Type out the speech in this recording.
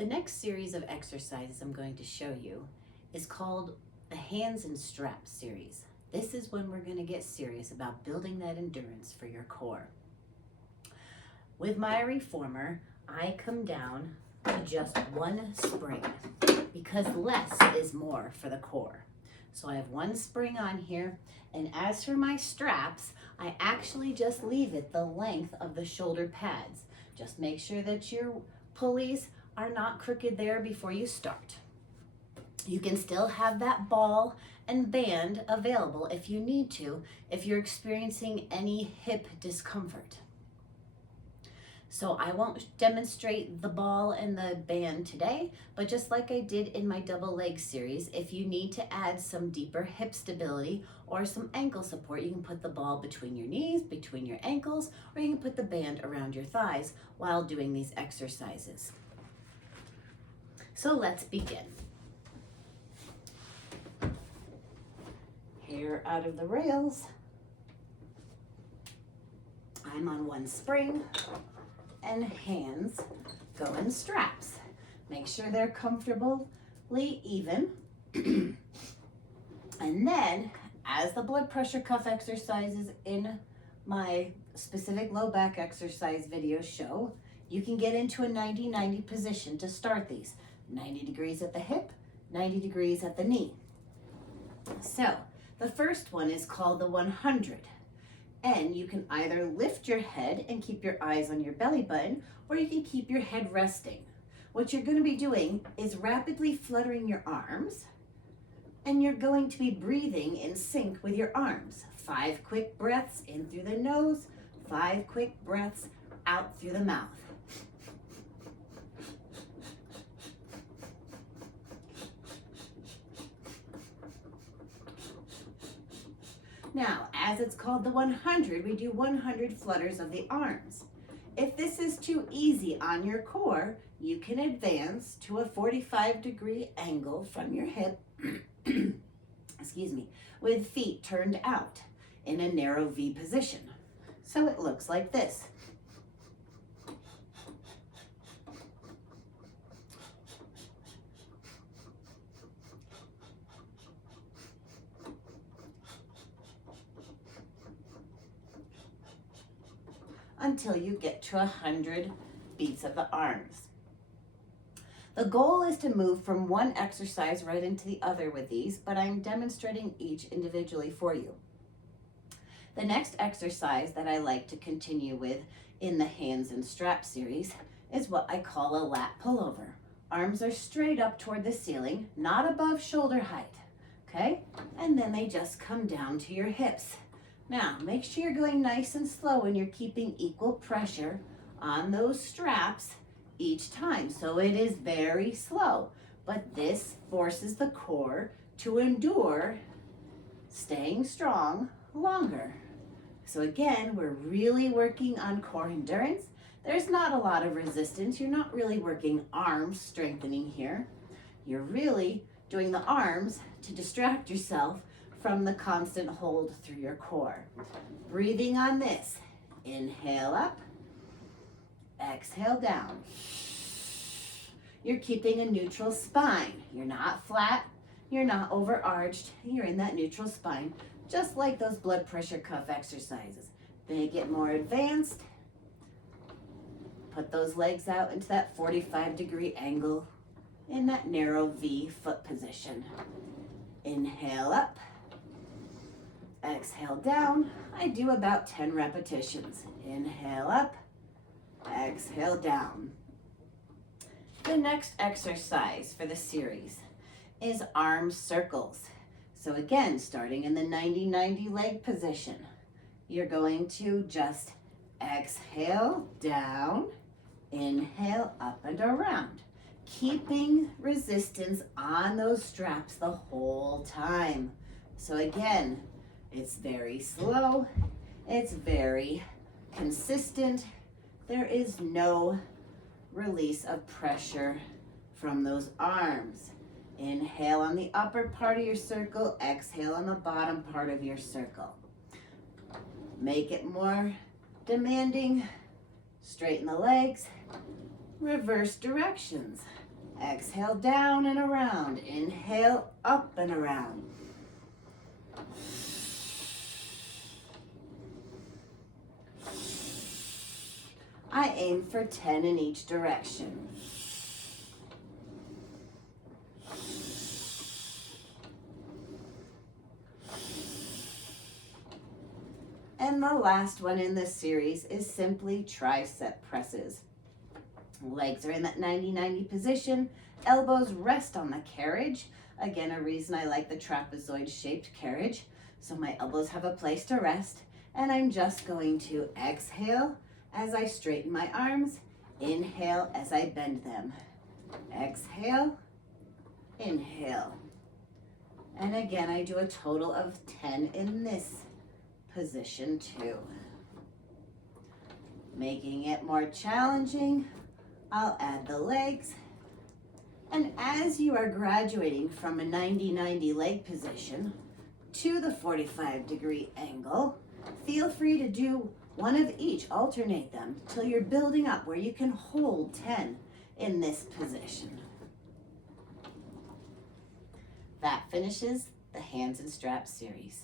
The next series of exercises I'm going to show you is called the Hands and Straps series. This is when we're going to get serious about building that endurance for your core. With my reformer, I come down to just one spring because less is more for the core. So I have one spring on here, and as for my straps, I actually just leave it the length of the shoulder pads. Just make sure that your pulleys are not crooked there before you start. You can still have that ball and band available if you need to, if you're experiencing any hip discomfort. So I won't demonstrate the ball and the band today, but just like I did in my double leg series, if you need to add some deeper hip stability or some ankle support, you can put the ball between your knees, between your ankles, or you can put the band around your thighs while doing these exercises. So let's begin. Hair out of the rails. I'm on one spring, and hands go in straps. Make sure they're comfortably even. And then, as the blood pressure cuff exercises in my specific low back exercise videos show, you can get into a 90-90 position to start these. 90 degrees at the hip, 90 degrees at the knee. So, the first one is called the 100. And you can either lift your head and keep your eyes on your belly button, or you can keep your head resting. What you're going to be doing is rapidly fluttering your arms, and you're going to be breathing in sync with your arms. 5 quick breaths in through the nose, 5 quick breaths out through the mouth. Now, as it's called the 100, we do 100 flutters of the arms. If this is too easy on your core, you can advance to a 45-degree angle from your hip, excuse me, with feet turned out in a narrow V position. So it looks like this. Until you get to 100 beats of the arms. The goal is to move from one exercise right into the other with these, but I'm demonstrating each individually for you. The next exercise that I like to continue with in the hands and strap series is what I call a lat pullover. Arms are straight up toward the ceiling, not above shoulder height, okay? And then they just come down to your hips. Now, make sure you're going nice and slow and you're keeping equal pressure on those straps each time. So it is very slow, but this forces the core to endure staying strong longer. So again, we're really working on core endurance. There's not a lot of resistance. You're not really working arm strengthening here. You're really doing the arms to distract yourself from the constant hold through your core. Breathing on this. Inhale up, exhale down. You're keeping a neutral spine. You're not flat, you're not overarched, you're in that neutral spine, just like those blood pressure cuff exercises. They get more advanced. Put those legs out into that 45-degree angle in that narrow V foot position. Inhale up. Exhale down. I do about 10 repetitions. Inhale up, exhale down. The next exercise for the series is arm circles. So again, starting in the 90-90 leg position, you're going to just exhale down, inhale up and around, keeping resistance on those straps the whole time. So again, it's very slow, it's very consistent. There is no release of pressure from those arms. Inhale on the upper part of your circle, exhale on the bottom part of your circle. Make it more demanding. Straighten the legs, reverse directions. Exhale, down and around. Inhale, up and around. I aim for 10 in each direction. And the last one in this series is simply tricep presses. Legs are in that 90-90 position. Elbows rest on the carriage. Again, a reason I like the trapezoid-shaped carriage. So my elbows have a place to rest. And I'm just going to exhale as I straighten my arms. Inhale as I bend them. Exhale, inhale. And again, I do a total of 10 in this position too. Making it more challenging, I'll add the legs. And as you are graduating from a 90-90 leg position to the 45-degree angle, feel free to do one of each, alternate them till you're building up where you can hold 10 in this position. That finishes the hands and straps series.